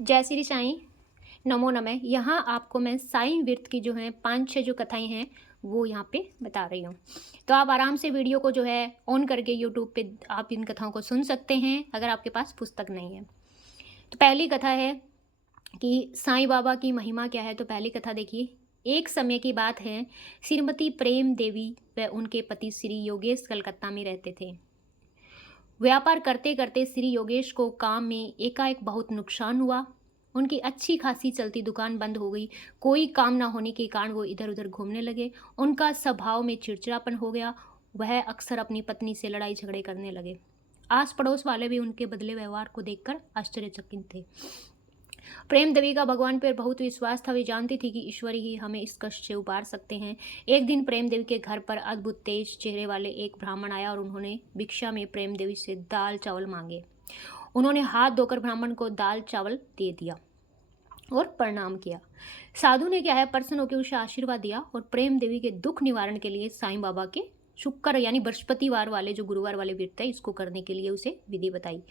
जय श्री साईं, नमो नमः। यहाँ आपको मैं साईं व्रत की जो है 5-6 जो कथाएँ हैं, वो यहाँ पे बता रही हूँ। तो आप आराम से वीडियो को जो है ऑन करके यूट्यूब पे आप इन कथाओं को सुन सकते हैं, अगर आपके पास पुस्तक नहीं है। तो पहली कथा है कि साईं बाबा की महिमा क्या है। तो पहली कथा देखिए। एक समय की बात है, श्रीमती प्रेम देवी व उनके पति श्री योगेश कलकत्ता में रहते थे। व्यापार करते करते श्री योगेश को काम में एकाएक बहुत नुकसान हुआ। उनकी अच्छी खासी चलती दुकान बंद हो गई। कोई काम ना होने के कारण वो इधर उधर घूमने लगे। उनका स्वभाव में चिड़चिड़ापन हो गया। वह अक्सर अपनी पत्नी से लड़ाई झगड़े करने लगे। आस पड़ोस वाले भी उनके बदले व्यवहार को देखकर आश्चर्यचकित थे। प्रेम देवी का भगवान पर बहुत विश्वास था। वे जानती थी कि ईश्वर ही हमें इस कष्ट से उबार सकते हैं। एक दिन प्रेम देवी के घर पर अद्भुत तेज चेहरे वाले एक ब्राह्मण आया और उन्होंने भिक्षा में प्रेम देवी से दाल चावल मांगे। उन्होंने हाथ धोकर ब्राह्मण को दाल चावल दे दिया और प्रणाम किया। साधु ने क्या है प्रसन्न होकर उसे आशीर्वाद दिया और प्रेम देवी के दुख निवारण के लिए साईं बाबा के शुक्र यानी बृहस्पतिवार वाले जो गुरुवार वाले व्रत है इसको करने के लिए उसे विधि बताई।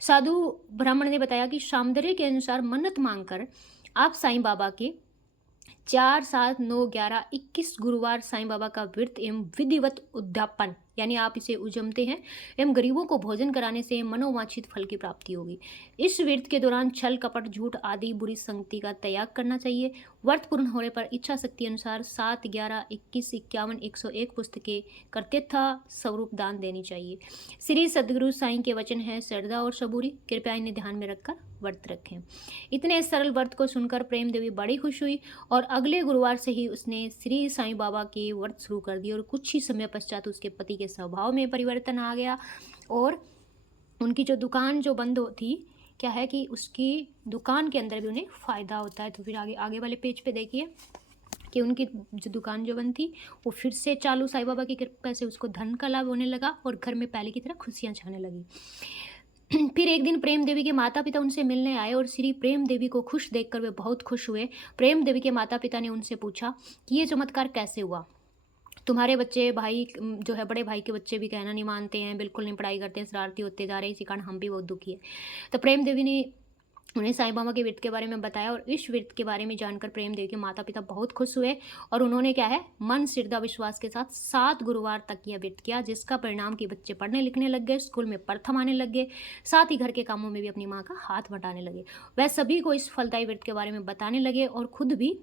साधु ब्राह्मण ने बताया कि सौंदर्य के अनुसार मन्नत मांगकर आप साईं बाबा के 4, 7, 9, 11, 21 गुरुवार साईं बाबा का व्रत एवं विधिवत उद्यापन यानी आप इसे उजमते हैं एवं गरीबों को भोजन कराने से मनोवांछित फल की प्राप्ति होगी। इस व्रत के दौरान छल कपट झूठ आदि बुरी संगति का त्याग करना चाहिए। व्रत पूर्ण होने पर इच्छा शक्ति अनुसार 7, 11, 21, 51, 101 पुस्तकें कर्तव्यता स्वरूप दान देनी चाहिए। श्री सद्गुरु साईं के वचन है, श्रद्धा और सबूरी, कृपया इन्हें ध्यान में रखकर व्रत रखें। इतने सरल व्रत को सुनकर प्रेम देवी बड़ी खुश हुई और अगले गुरुवार से ही उसने श्री साईं बाबा के व्रत शुरू कर दिए और कुछ ही समय पश्चात उसके पति के स्वभाव में परिवर्तन आ गया और उनकी जो दुकान जो बंद थी क्या है कि उसकी दुकान के अंदर भी उन्हें फ़ायदा होता है। तो फिर आगे आगे वाले पेज पे देखिए कि उनकी जो दुकान जो बंद थी वो फिर से चालू, साईं बाबा की कृपा से उसको धन का लाभ होने लगा और घर में पहले की तरह खुशियाँ छाने लगी। फिर एक दिन प्रेम देवी के माता पिता उनसे मिलने आए और श्री प्रेम देवी को खुश देखकर वे बहुत खुश हुए। प्रेम देवी के माता पिता ने उनसे पूछा कि ये चमत्कार कैसे हुआ। तुम्हारे बच्चे भाई जो है बड़े भाई के बच्चे भी कहना नहीं मानते हैं, बिल्कुल नहीं पढ़ाई करते हैं, शरारती होते जा रहे हैं, इसी कारण हम भी बहुत दुखी है। तो प्रेम देवी ने उन्हें साईं बाबा के व्रत के बारे में बताया और इस व्रत के बारे में जानकर प्रेम देवी के माता पिता बहुत खुश हुए और उन्होंने क्या है मन श्रद्धा विश्वास के साथ 7 गुरुवार तक यह व्रत किया, जिसका परिणाम कि बच्चे पढ़ने लिखने लग गए, स्कूल में प्रथम आने लग गए, साथ ही घर के कामों में भी अपनी माँ का हाथ बटाने लगे। वह सभी को इस फलदायी व्रत के बारे में बताने लगे और खुद भी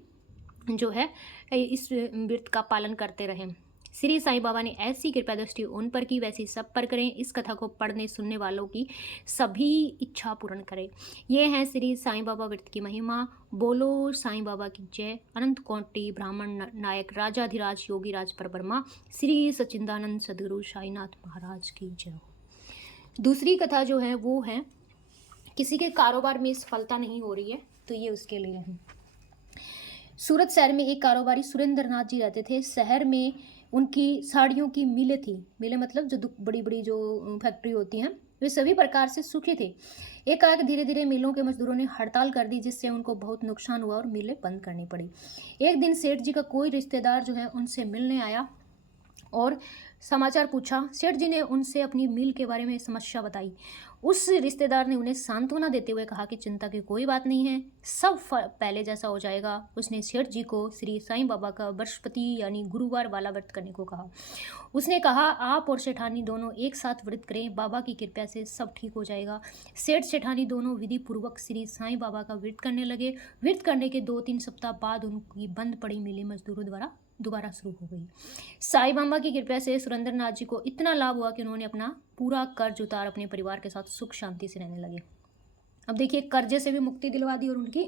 जो है इस व्रत का पालन करते रहे। श्री साईं बाबा ने ऐसी कृपा दृष्टि उन पर की, वैसी सब पर करें। इस कथा को पढ़ने सुनने वालों की सभी इच्छा पूर्ण करें। ये हैं श्री साईं बाबा व्रत की महिमा। बोलो साईं बाबा की जय। अनंत कोटि ब्राह्मण नायक राजाधिराज योगीराज परब्रह्मा श्री सच्चिदानंद सद्गुरु साईनाथ महाराज की जय। दूसरी कथा जो है वो है किसी के कारोबार में सफलता नहीं हो रही है, तो ये उसके लिए है। सूरत शहर में एक कारोबारी सुरेंद्र नाथ जी रहते थे। शहर में उनकी साड़ियों की मिलें थी। मिलें मतलब जो बड़ी बड़ी जो फैक्ट्री होती हैं, वे सभी प्रकार से सुखी थे। एकाएक धीरे धीरे मिलों के मजदूरों ने हड़ताल कर दी, जिससे उनको बहुत नुकसान हुआ और मिलें बंद करनी पड़ी। एक दिन सेठ जी का कोई रिश्तेदार जो है उनसे मिलने आया और समाचार पूछा। सेठ जी ने उनसे अपनी मिल के बारे में समस्या बताई। उस रिश्तेदार ने उन्हें सांत्वना देते हुए कहा कि चिंता की कोई बात नहीं है, सब पहले जैसा हो जाएगा। उसने सेठ जी को श्री साईं बाबा का बृहस्पति यानी गुरुवार वाला व्रत करने को कहा। उसने कहा आप और सेठानी दोनों एक साथ व्रत करें, बाबा की कृपा से सब ठीक हो जाएगा। सेठ सेठानी दोनों विधि पूर्वक श्री साईं बाबा का व्रत करने लगे। व्रत करने के 2-3 सप्ताह बाद उनकी बंद पड़ी मिलें मजदूरों द्वारा दोबारा शुरू हो गई। साईं बाबा की कृपा से सुरेंद्र नाथ जी को इतना लाभ हुआ कि उन्होंने अपना पूरा कर्ज उतार अपने परिवार के साथ सुख शांति से रहने लगे। अब देखिए कर्जे से भी मुक्ति दिलवा दी और उनकी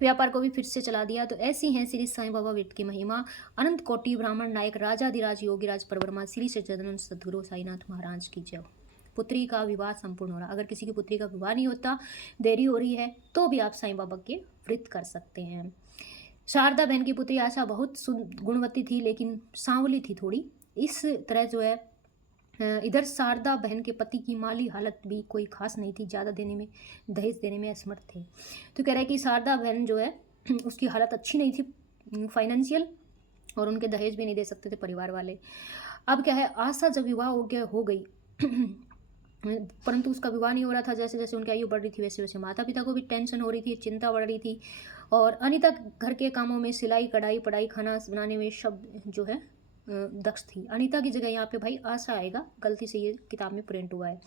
व्यापार को भी फिर से चला दिया। तो ऐसी हैं श्री साईं बाबा व्रत की महिमा। अनंत कोटि ब्राह्मण नायक राजाधिराज योगीराज परब्रह्मा श्री सच्चिदानंद सद्गुरु साईनाथ महाराज की जय। पुत्री का विवाह संपूर्ण हो रहा। अगर किसी की पुत्री का विवाह नहीं होता, देरी हो रही है, तो भी आप साईं बाबा के व्रत कर सकते हैं। शारदा बहन की पुत्री आशा बहुत गुणवती थी, लेकिन सांवली थी थोड़ी। इस तरह जो है इधर शारदा बहन के पति की माली हालत भी कोई खास नहीं थी, ज़्यादा देने में दहेज देने में असमर्थ थे। तो कह रहा है कि शारदा बहन जो है उसकी हालत अच्छी नहीं थी फाइनेंशियल, और उनके दहेज भी नहीं दे सकते थे परिवार वाले। अब क्या है आशा जब विवाह हो गई परंतु उसका विवाह नहीं हो रहा था। जैसे जैसे उनकी आयु बढ़ रही थी वैसे वैसे माता पिता को भी टेंशन हो रही थी, चिंता बढ़ रही थी। और अनीता घर के कामों में सिलाई कढ़ाई पढ़ाई खाना बनाने में सब जो है दक्ष थी। अनीता की जगह यहाँ पे भाई आशा आएगा, गलती से ये किताब में प्रिंट हुआ है।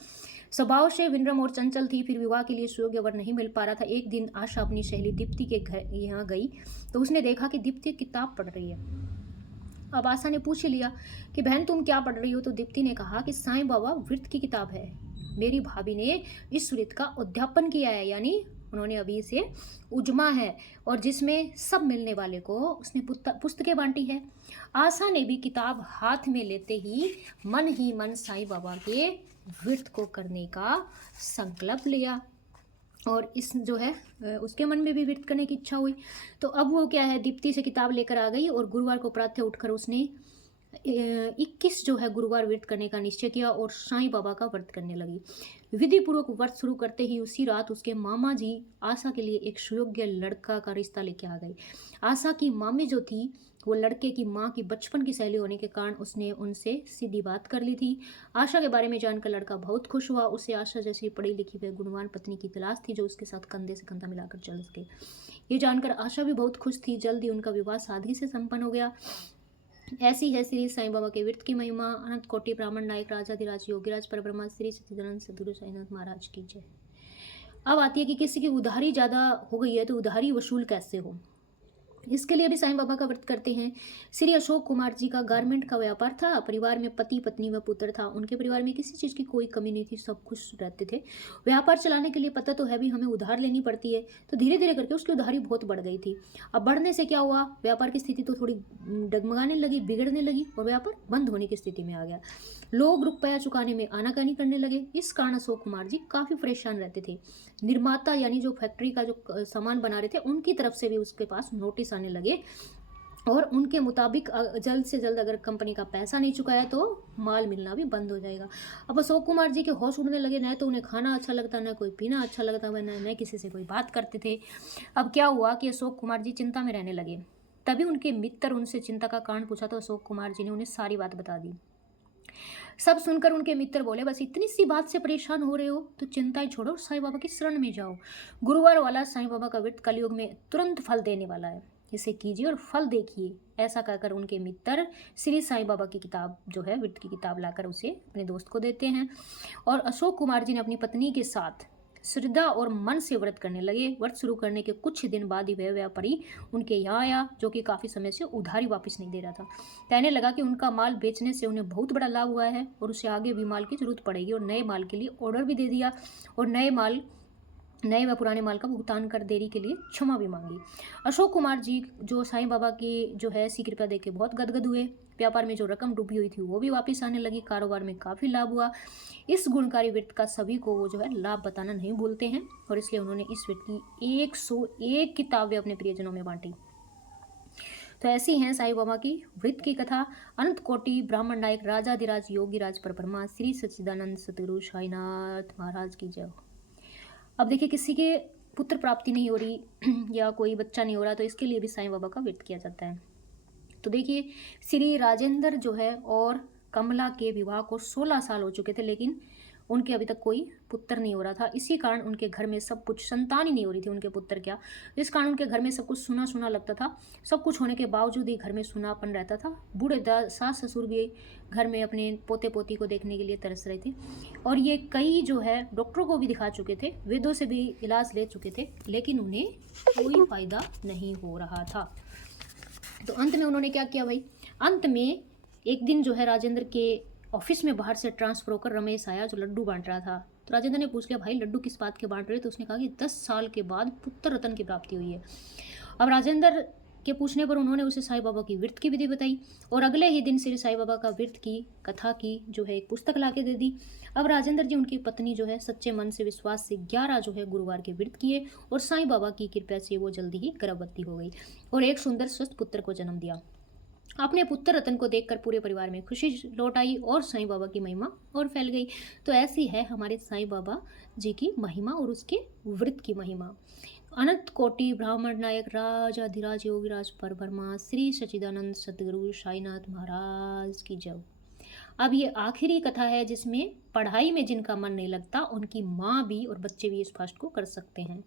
स्वभाव से विनम्र और चंचल थी, फिर विवाह के लिए सुयोग्य वर नहीं मिल पा रहा था। एक दिन आशा अपनी सहेली दीप्ति के घर यहाँ गई तो उसने देखा कि दीप्ति किताब पढ़ रही है। अब आशा ने पूछ लिया कि बहन तुम क्या पढ़ रही हो? तो दीप्ति ने कहा कि साईं बाबा वृत्त की किताब है, मेरी भाभी ने इस वृत्त का अध्यापन किया है, यानी उन्होंने अभी इसे उजमा है और जिसमें सब मिलने वाले को उसने पुस्तकें बांटी है। आशा ने भी किताब हाथ में लेते ही मन साईं बाबा के वृत्त को करने का संकल्प लिया और इस जो है उसके मन में भी वृत्त करने की इच्छा हुई। तो अब वो क्या है, दीप्ति से किताब लेकर आ गई और गुरुवार को प्रातः उठकर उसने 21 जो है गुरुवार व्रत करने का निश्चय किया और साईं बाबा का व्रत करने लगी। विधि पूर्वक व्रत शुरू करते ही उसी रात उसके मामा जी आशा के लिए एक सुयोग्य लड़का का रिश्ता लेके आ गए। आशा की मामी जो थी वो लड़के की माँ की बचपन की सहेली होने के कारण उसने उनसे सीधी बात कर ली थी। आशा के बारे में जानकर लड़का बहुत खुश हुआ। उसे आशा जैसी पढ़ी लिखी व गुणवान पत्नी की तलाश थी जो उसके साथ कंधे से कंधा मिलाकर चल सके। ये जानकर आशा भी बहुत खुश थी। जल्दी उनका विवाह सादगी से संपन्न हो गया। ऐसी है श्री साईं बाबा के व्रत की महिमा। अनंत कोटि ब्राह्मण नायक राजाधिराज योगीराज परब्रह्मा श्री सच्चिदानंद सद्गुरु साईनाथ महाराज की जय। अब आती है कि किसी की उधारी ज़्यादा हो गई है तो उधारी वसूल कैसे हो, इसके लिए भी साईं बाबा का व्रत करते हैं। श्री अशोक कुमार जी का गारमेंट का व्यापार था। परिवार में पति पत्नी व पुत्र था। उनके परिवार में किसी चीज़ की कोई कमी नहीं थी, सब खुश रहते थे। व्यापार चलाने के लिए पता तो है भी हमें उधार लेनी पड़ती है, तो धीरे धीरे करके उसकी उधारी बहुत बढ़ गई थी। अब बढ़ने से क्या हुआ, व्यापार की स्थिति तो थोड़ी डगमगाने लगी, बिगड़ने लगी और व्यापार बंद होने की स्थिति में आ गया। लोग रुपया चुकाने में आनाकानी करने लगे। इस कारण अशोक कुमार जी काफ़ी परेशान रहते थे। निर्माता यानी जो फैक्ट्री का जो सामान बना रहे थे उनकी तरफ से भी उसके पास नोटिस आने लगे और उनके मुताबिक जल्द से जल्द अगर कंपनी का पैसा नहीं चुकाया तो माल मिलना भी बंद हो जाएगा। अब अशोक कुमार जी के होश उड़ने लगे। न तो उन्हें खाना अच्छा लगता, न कोई पीना अच्छा लगता, न किसी से कोई बात करते थे। अब क्या हुआ कि अशोक कुमार जी चिंता में रहने लगे। तभी उनके मित्र उनसे चिंता का कारण पूछा तो अशोक कुमार जी ने उन्हें सारी बात बता दी। सब सुनकर उनके मित्र बोले, बस इतनी सी बात से परेशान हो रहे हो तो चिंताएं छोड़ो, साईं बाबा की शरण में जाओ। गुरुवार वाला साईं बाबा का व्रत कलयुग में तुरंत फल देने वाला है, इसे कीजिए और फल देखिए। ऐसा कहकर उनके मित्र श्री साईं बाबा की किताब जो है व्रत की किताब लाकर उसे अपने दोस्त को देते हैं और अशोक कुमार जी ने अपनी पत्नी के साथ श्रद्धा और मन से व्रत करने लगे। व्रत शुरू करने के कुछ दिन बाद ही वह व्यापारी उनके यहाँ आया जो कि काफ़ी समय से उधारी वापस नहीं दे रहा था। कहने लगा कि उनका माल बेचने से उन्हें बहुत बड़ा लाभ हुआ है और उसे आगे भी माल की जरूरत पड़ेगी और नए माल के लिए ऑर्डर भी दे दिया और नए व पुराने माल का भुगतान कर देरी के लिए क्षमा भी मांगी। अशोक कुमार जी जो साईं बाबा की जो है ऐसी कृपा देख के बहुत गदगद हुए। व्यापार में जो रकम डूबी हुई थी वो भी वापस आने लगी। कारोबार में काफ़ी लाभ हुआ। इस गुणकारी व्रत का सभी को वो जो है लाभ बताना नहीं भूलते हैं और इसलिए उन्होंने इस व्रत की 101 किताबें अपने प्रियजनों में बांटी। तो ऐसी हैं साईं बाबा की व्रत की कथा। अनंत कोटि ब्राह्मण नायक राजाधिराज योगीराज परब्रह्मा श्री सच्चिदानंद सद्गुरु साईनाथ महाराज की जय। अब देखिए किसी के पुत्र प्राप्ति नहीं हो रही या कोई बच्चा नहीं हो रहा तो इसके लिए भी साईं बाबा का व्रत किया जाता है। तो देखिए श्री राजेंद्र जो है और कमला के विवाह को 16 साल हो चुके थे लेकिन उनके अभी तक कोई पुत्र नहीं हो रहा था। इसी कारण उनके घर में सब कुछ, संतान ही नहीं हो रही थी उनके पुत्र क्या, इस कारण उनके घर में सब कुछ सुना सुना लगता था। सब कुछ होने के बावजूद ही घर में सुनापन रहता था। बूढ़े सास ससुर भी घर में अपने पोते पोती को देखने के लिए तरस रहे थे और ये कई जो है डॉक्टरों को भी दिखा चुके थे, वेदों से भी इलाज ले चुके थे लेकिन उन्हें कोई फायदा नहीं हो रहा था। तो अंत में उन्होंने क्या किया भाई, अंत में एक दिन जो है राजेंद्र के ऑफिस में बाहर से ट्रांसफर होकर रमेश आया जो लड्डू बांट रहा था। तो राजेंद्र ने पूछ लिया, भाई लड्डू किस बात के बांट रहे? तो उसने कहा कि 10 साल के बाद पुत्र रत्न की प्राप्ति हुई है। अब राजेंद्र के पूछने पर उन्होंने उसे साईं बाबा की व्रत की विधि बताई और अगले ही दिन श्री साईं बाबा का व्रत की कथा की जो है एक पुस्तक ला के दे दी। अब राजेंद्र जी उनकी पत्नी जो है सच्चे मन से विश्वास से 11 जो है गुरुवार के व्रत किए और साईं बाबा की कृपा से वो जल्दी ही गर्भवती हो गई और एक सुंदर स्वस्थ पुत्र को जन्म दिया। अपने पुत्र रतन को देखकर पूरे परिवार में खुशी लौट आई और साईं बाबा की महिमा और फैल गई। तो ऐसी है हमारे साईं बाबा जी की महिमा और उसके व्रत की महिमा। अनंत कोटि ब्राह्मण नायक राजाधिराज योगीराज परब्रह्मा श्री सच्चिदानंद सद्गुरु साईनाथ महाराज की जय। अब ये आखिरी कथा है जिसमें पढ़ाई में जिनका मन नहीं लगता उनकी माँ भी और बच्चे भी इस फास्ट को कर सकते हैं।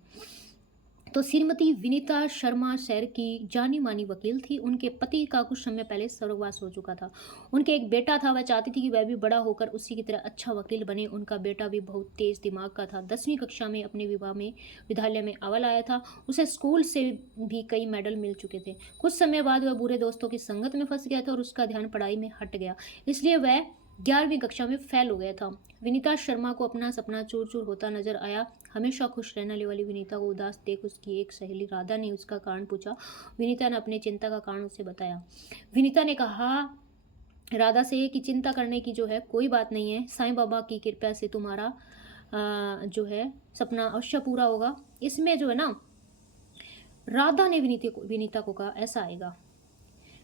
तो श्रीमती विनीता शर्मा शहर की जानी मानी वकील थी। उनके पति का कुछ समय पहले स्वर्गवास हो चुका था। उनके एक बेटा था, वह चाहती थी कि वह भी बड़ा होकर उसी की तरह अच्छा वकील बने। उनका बेटा भी बहुत तेज दिमाग का था। 10वीं कक्षा में अपने विद्यालय में अव्वल आया था। उसे स्कूल से भी कई मेडल मिल चुके थे। कुछ समय बाद वह बुरे दोस्तों की संगत में फंस गया था और उसका ध्यान पढ़ाई में हट गया, इसलिए वह 11वीं कक्षा में फेल हो गया था। विनीता शर्मा को अपना सपना चूर चूर होता नजर आया। हमेशा खुश रहने वाली विनीता को उदास देख उसकी एक सहेली राधा ने उसका कारण पूछा। विनीता ने अपनी चिंता का कारण उसे बताया। विनीता ने कहा राधा से कि चिंता करने की जो है कोई बात नहीं है, साईं बाबा की कृपा से तुम्हारा जो है सपना अवश्य पूरा होगा। इसमें जो है ना, राधा ने विनीता को कहा ऐसा आएगा।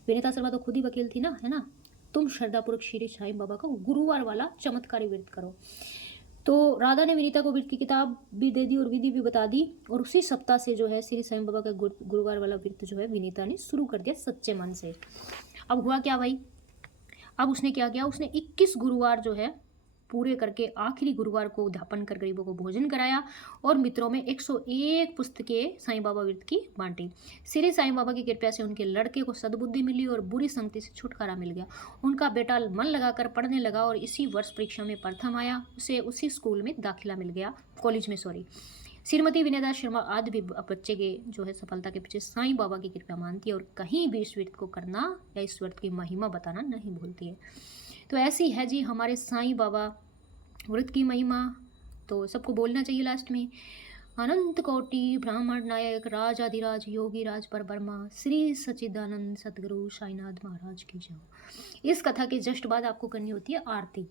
विनीता शर्मा तो खुद ही वकील थी ना, है ना। तुम श्रद्धापूर्वक श्री साईं बाबा का गुरुवार वाला चमत्कारी व्रत करो। तो राधा ने विनीता को व्रत की किताब भी दे दी और विधि भी बता दी, और उसी सप्ताह से जो है श्री साईं बाबा का गुरुवार वाला व्रत जो है विनीता ने शुरू कर दिया सच्चे मन से। अब हुआ क्या भाई, अब उसने क्या किया, उसने 21 गुरुवार जो है पूरे करके आखिरी गुरुवार को उद्यापन कर गरीबों को भोजन कराया और मित्रों में 101 पुस्तकें साईं बाबा व्रत की बांटी। श्री साईं बाबा की कृपा से उनके लड़के को सद्बुद्धि मिली और बुरी संगति से छुटकारा मिल गया। उनका बेटा मन लगाकर पढ़ने लगा और इसी वर्ष परीक्षा में प्रथम आया। उसे उसी स्कूल में दाखिला मिल गया, कॉलेज में सॉरी। श्रीमती विनीता शर्मा आज भी बच्चे के जो है सफलता के पीछे साईं बाबा की कृपा मानती है और कहीं भी इस व्रत को करना या इस व्रत की महिमा बताना नहीं भूलती है। तो ऐसी है जी हमारे साईं बाबा व्रत की महिमा। तो सबको बोलना चाहिए लास्ट में, अनंत कोटि ब्राह्मण नायक राजाधिराज योगी राज पर बर्मा श्री सच्चिदानंद सदगुरु साईनाथ महाराज की जय। इस कथा के जस्ट बाद आपको करनी होती है आरती।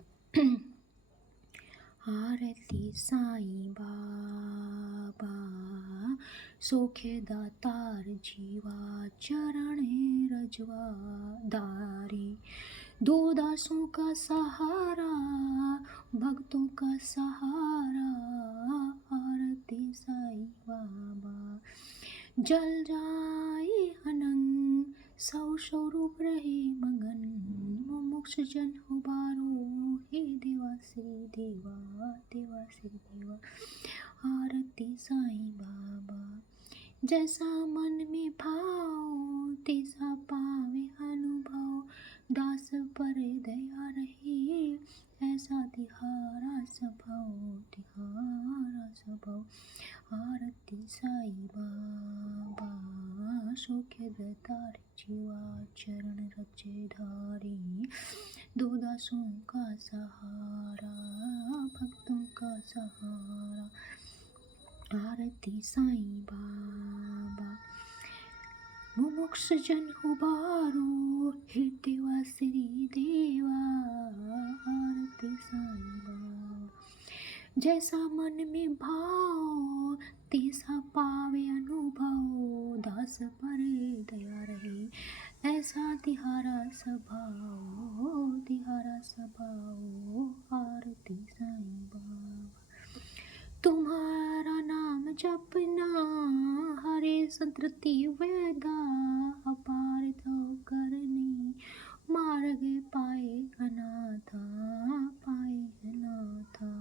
आरती साईं बाबा सोखे दातार जीवा चरणे रजवा दारी, दो दासों का सहारा भक्तों का सहारा। आरती साईं बाबा जल जाए अनंग सौ स्वरूप रहे मगन, मुमुक्ष जन उबारो हे देवा श्री देवा देवा श्री देवा। आरती साईं बाबा जैसा मन में भाव तैसा पावे अनुभव, दास पर दया रहे ऐसा तिहारा स्वभाव तिहारा स्वभाव। आरती साईं बाबा सोखे दातार जीवा चरण रचे धारी, दो दासों का सहारा भक्तों का सहारा। आरती साईं बाबा मुमुक्ष जन उबारो हे देवा श्री देवा। आरती साईं बाबा जैसा मन में भाव तैसा पावे अनुभव, दास पर दया रहे ऐसा तिहारा स्वभाव तिहारा स्वभाव। आरती साईं बाबा तुम्हारा नाम जपना हरे संतृप्ति वेदा, अपार तो करनी मार्ग पाए अनाथा पाए अनाथा।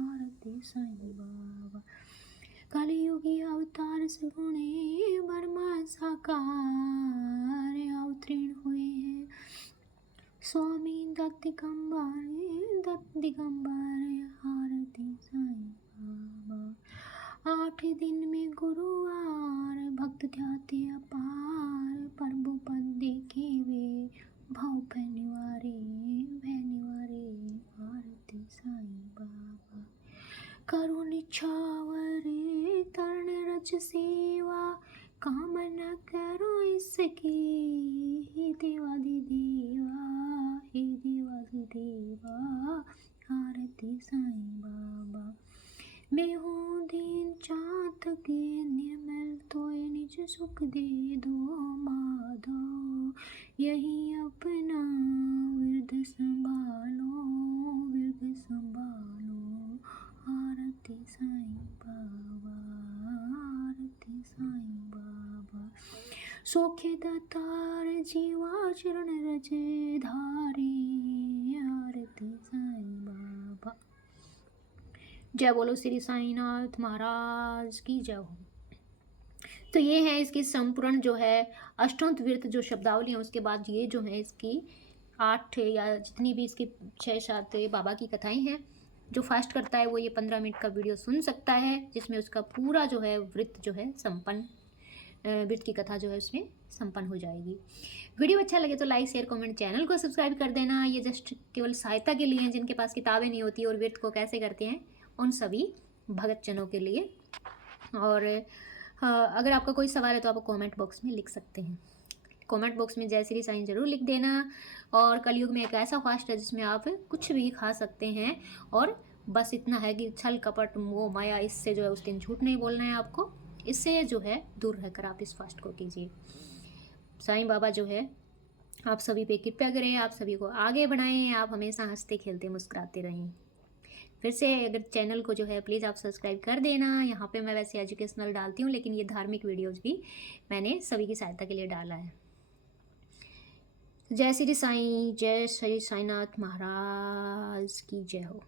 आरती साईं बाबा कलियुगी अवतार सगुणे वर्मा साकार अवतीर्ण हुए हैं स्वामी दत्त दिगंबर। आरती साईं बाबा 8 दिन में गुरुवार भक्त ध्याते अपार, प्रभु पद देखे वे भाव भय निवारे। आरती साईं बाबा करुण छावरे तरण रच सेवा, काम न करो इसकी हे देवादि देवा हे देवादि देवा। आरती साईं बाबा मैं हूँ दीन चाहत के निर्मल तोय निज सुख दे दो माधो, यही अपना वृद्ध संभालो वृद्ध संभालो। आरती साईं बाबा आरती साईं बाबा सोखे दातार जीवा चरण रचे धारी, जय बोलो श्री साईनाथ महाराज की जय हो। तो ये है इसकी संपूर्ण जो है अष्टोंत वृत्त जो शब्दावली है, उसके बाद ये जो है इसकी 8 या जितनी भी इसकी 6-7 बाबा की कथाएं हैं। जो फास्ट करता है वो ये 15 मिनट का वीडियो सुन सकता है, जिसमें उसका पूरा जो है वृत्त जो है संपन्न, वृत्त की कथा जो है उसमें संपन्न हो जाएगी। वीडियो अच्छा लगे तो लाइक शेयर कमेंट, चैनल को सब्सक्राइब कर देना। ये जस्ट केवल सहायता के लिए हैं, जिनके पास किताबें नहीं होती और वृत्त को कैसे करते हैं उन सभी भगत जनों के लिए। और अगर आपका कोई सवाल है तो आप कमेंट बॉक्स में लिख सकते हैं। कमेंट बॉक्स में जय श्री साईं जरूर लिख देना। और कलयुग में एक ऐसा फास्ट है जिसमें आप कुछ भी खा सकते हैं, और बस इतना है कि छल कपट मोह माया, इससे जो है उस दिन झूठ नहीं बोलना है आपको। इससे जो है दूर रहकर आप इस फास्ट को कीजिए। साईं बाबा जो है आप सभी पे कृपया करें, आप सभी को आगे बढ़ाएं, आप हमेशा हंसते खेलते मुस्कुराते रहें। फिर से अगर चैनल को जो है प्लीज़ आप सब्सक्राइब कर देना। यहाँ पे मैं वैसे एजुकेशनल डालती हूँ, लेकिन ये धार्मिक वीडियोज़ भी मैंने सभी की सहायता के लिए डाला है। जय श्री साईं, जय श्री साईनाथ महाराज की जय हो।